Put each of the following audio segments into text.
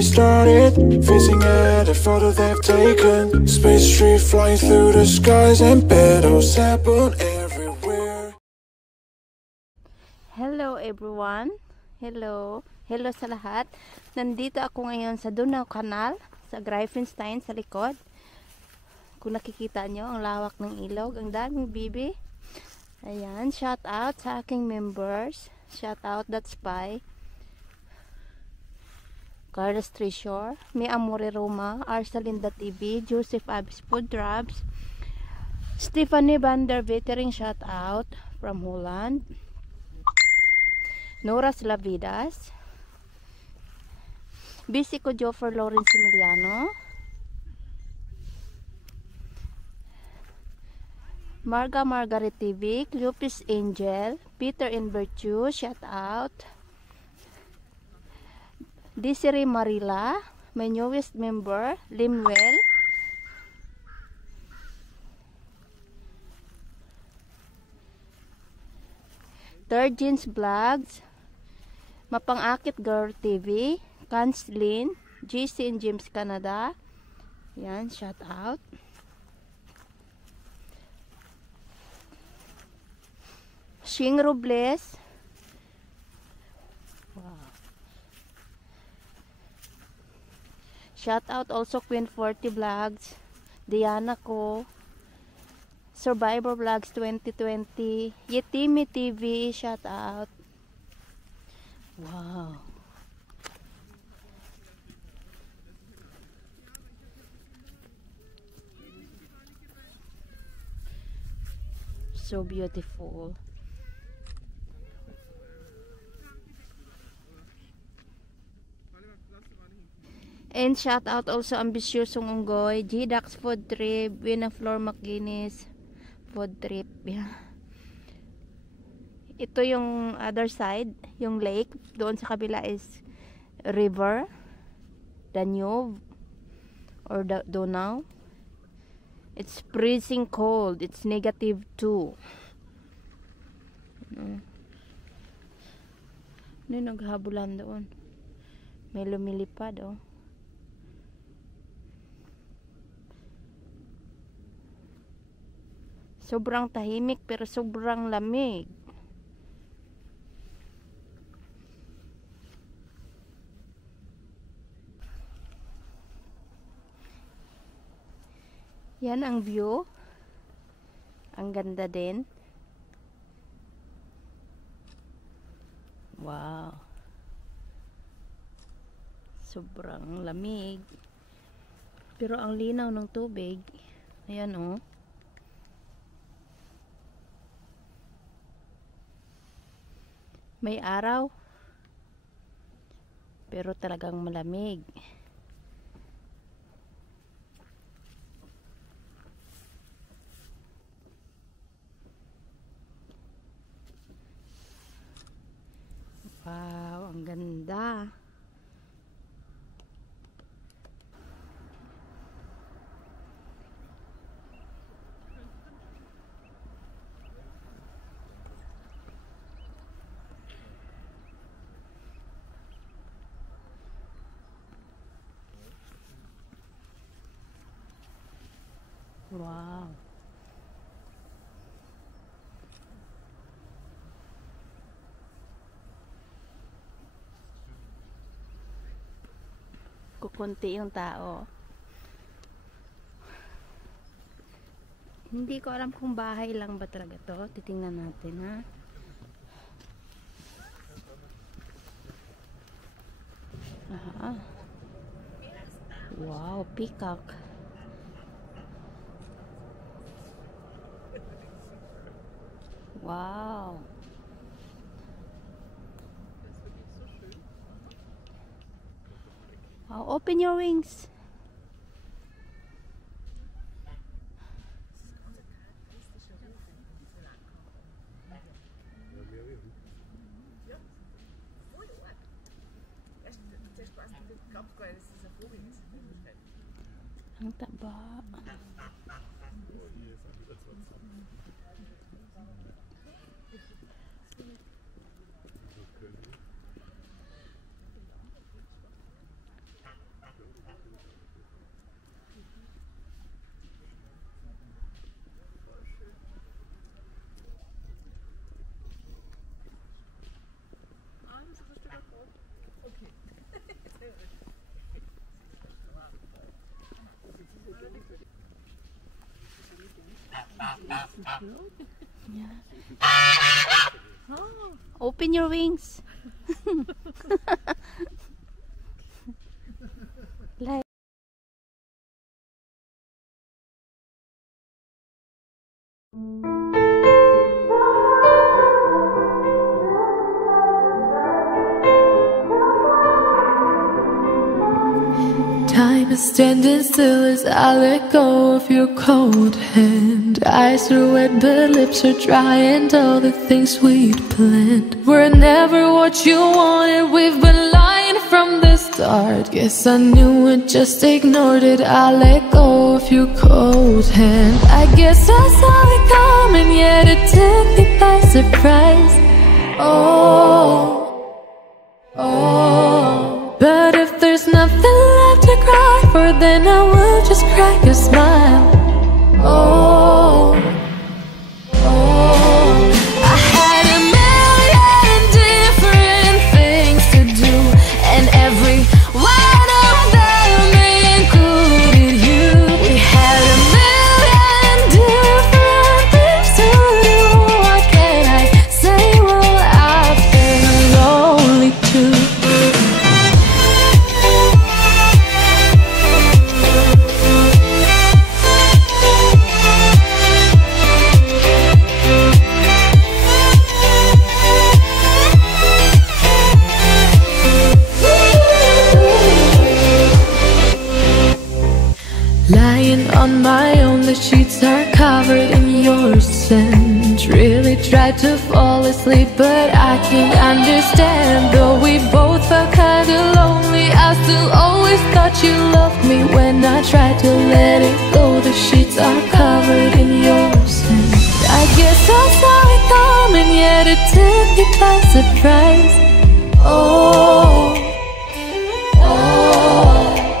started, facing at a photo they've taken. Space tree flying through the skies and petals happen everywhere. Hello everyone. Hello sa lahat. Nandito ako ngayon sa Dunao Canal, sa Greifenstein sa likod. Kung nakikita nyo, ang lawak ng ilog, ang daming bibi. Ayan, shout out sa aking members. Shout out, that's Spy, Carlos Treasure, Mi Amore Roma, Arsalinda TV, Joseph Abis Food Drops, Stephanie van der Vettering, shout out from Holland, Nora Slavidas, Bisico Joffer Lawrence Emiliano, Margaret TV, Lupis Angel, Peter and Virtue, shout out, Desiree Marila, my newest member, Limwell, Third Jeans Vlogs, Mapangakit Girl TV, Kanslin, JC and James Canada, yan, shout out. Shing Robles, wow. Shout out also Queen 40 Vlogs, Diana Ko, Survivor Vlogs 2020, Yetimi TV, shout out. Wow. So beautiful. And shout out also Ambisyosong Unggoy, G-Dax Food Trip, Wina Flor McGuinness Food Trip. Yeah. Ito yung other side, yung lake. Doon sa kabila is river, Danube or Donau. It's freezing cold. It's -2. Ano yung naghabulan doon? May lumilipad, oh. Sobrang tahimik pero sobrang lamig. Yan ang view. Ang ganda din. Wow. Sobrang lamig. Pero ang linaw ng tubig. Ayan, oh. May araw. Pero talagang malamig. Wow, ang ganda. Wow. Kukunti yung tao. Hindi ko alam kung bahay lang ba talaga to. Titingnan natin, ha. Aha. Wow, peacock. Wow. Wow, open your wings. Ang taba. Open your wings. Like. Time is standing still as I let go of your cold hand. Eyes are wet but lips are dry, and all the things we'd planned were never what you wanted. We've been lying from the start. Guess I knew it, just ignored it. I let go of your cold hand. I guess I saw it coming, yet it took me by surprise. But if there's nothing left to cry for, then I will just crack a smile. I had a million different things to do, and every one of them included you. We had a million different things to do. What can I say? Well, I've been lonely too. Lying on my own, the sheets are covered in your scent. Really tried to fall asleep, but I can't understand. Though we both felt kinda lonely, I still always thought you loved me. When I tried to let it go, the sheets are covered in your scent. I guess I saw it coming, yet it took me by surprise.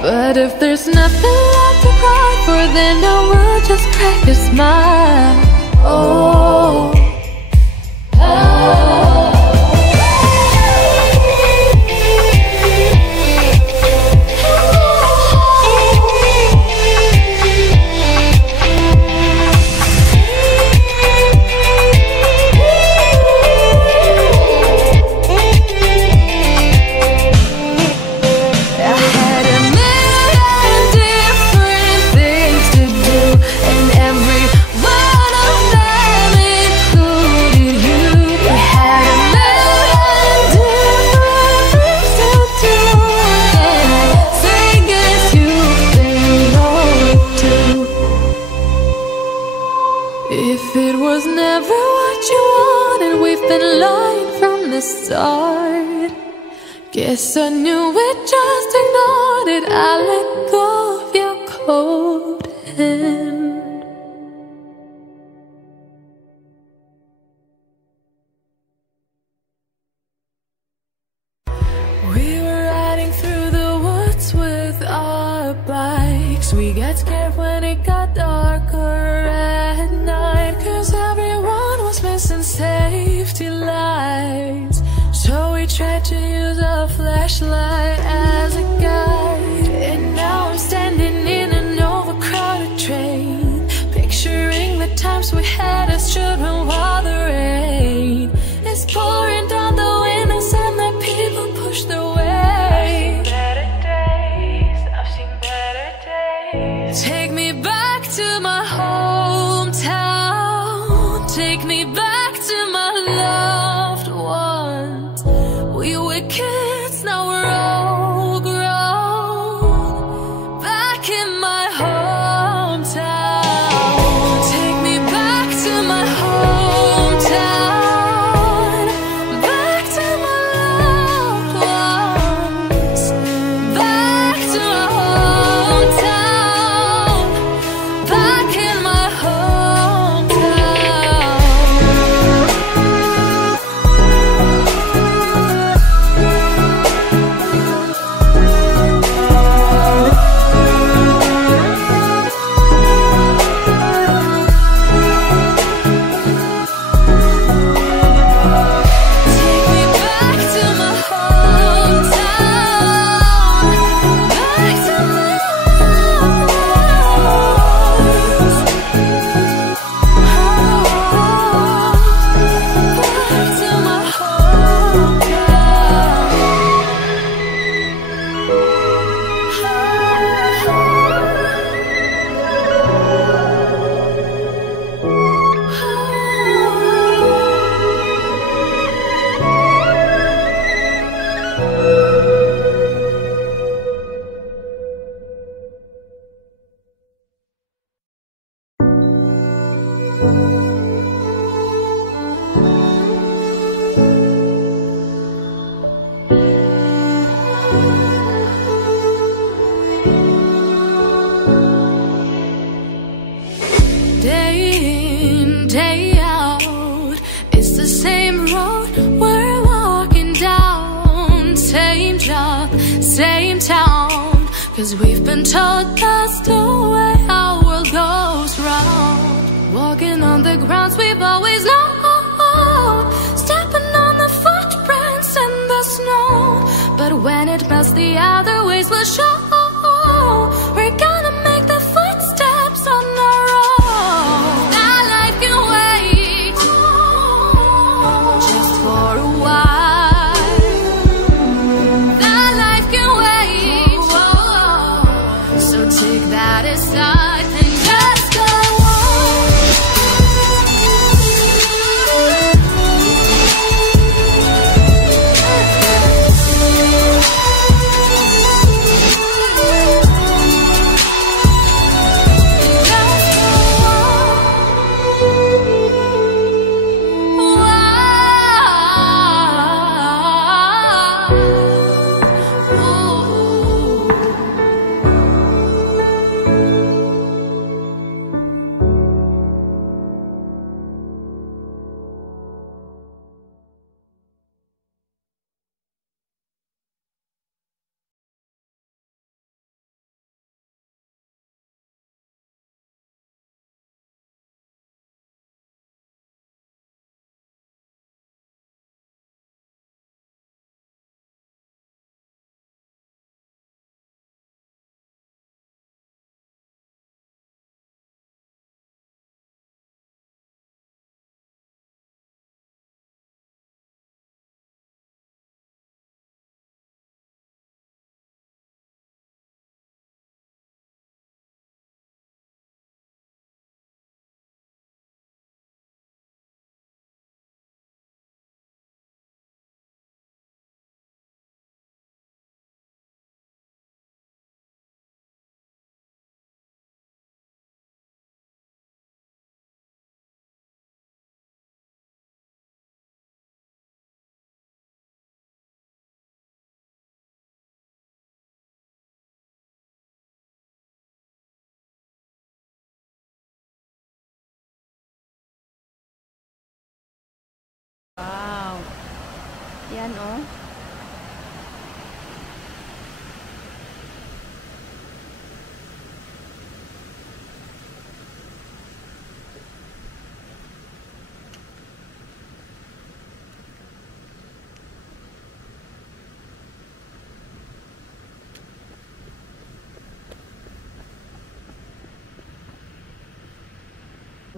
But if there's nothing left to cry for, then I will just crack a smile. If it was never what you wanted, we've been lying from the start. Guess I knew it, just ignored it. I let go of your cold hand. We were riding through the woods with our bikes. We got scared when it got darker at night, 'cause everyone was missing safety lights. So we tried to use a flashlight as a guide. And now I'm standing in an overcrowded train, picturing the times we had as children while the rain is pouring down the windows and the people push their way. I've seen better days. Take me back to my hometown. Take me back to my loved ones. We were kids, now we're old. Day in, day out, it's the same road we're walking down. Same job, same town, 'cause we've been told that's the way our world goes round. Walking on the grounds we've always known, stepping on the footprints in the snow. But when it melts, the other ways will show. We're gonna make the footsteps on our own. That life can wait, just for a while. That life can wait, so take that aside and just go on. Wow. Yan oh.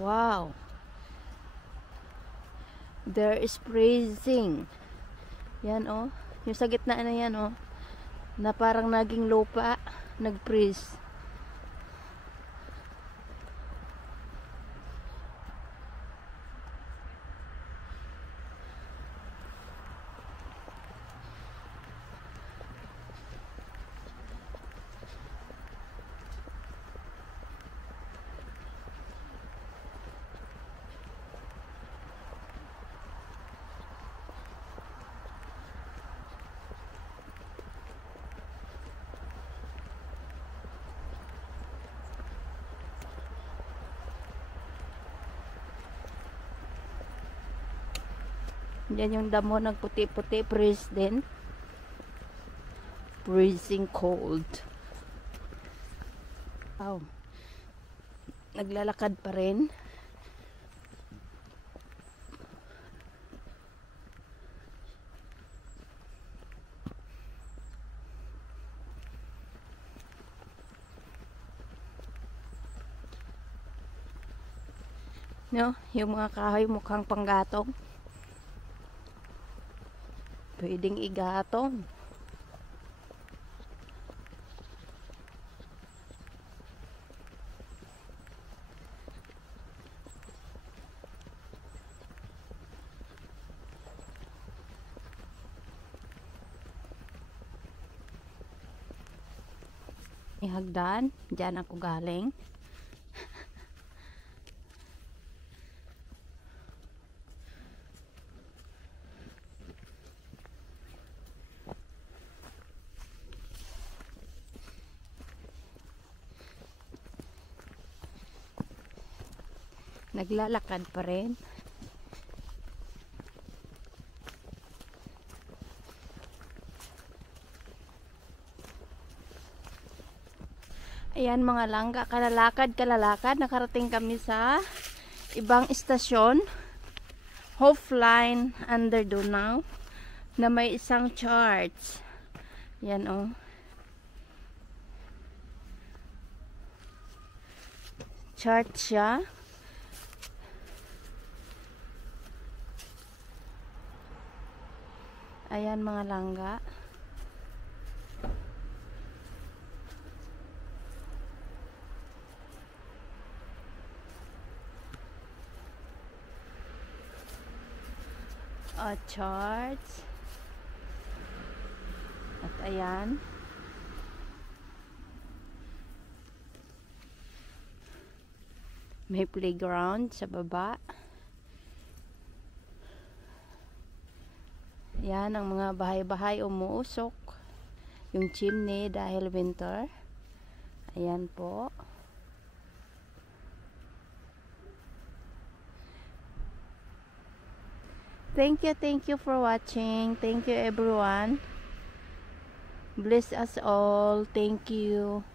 Wow. There is freezing. Yan oh. Yung sa gitna na yan oh. Na parang naging lupa. Nag-freeze. Yan yung damo ng puti-puti, freeze din. Freezing cold. Wow. Naglalakad pa rin. No, yung mga kahoy mukhang panggatong. Pwedeng igatong. Ihagdan, diyan ako galing. Naglalakad pa rin. Ayan mga langga, kalalakad, nakarating kami sa ibang istasyon. Hoofdlijn under Donau na may isang church. Yan oh. Church siya. Ayan mga langga. Church. At ayan. May playground sa baba. Yan ang mga bahay-bahay umuusok. Yung chimney dahil winter. Ayan po. Thank you for watching. Thank you everyone. Bless us all. Thank you.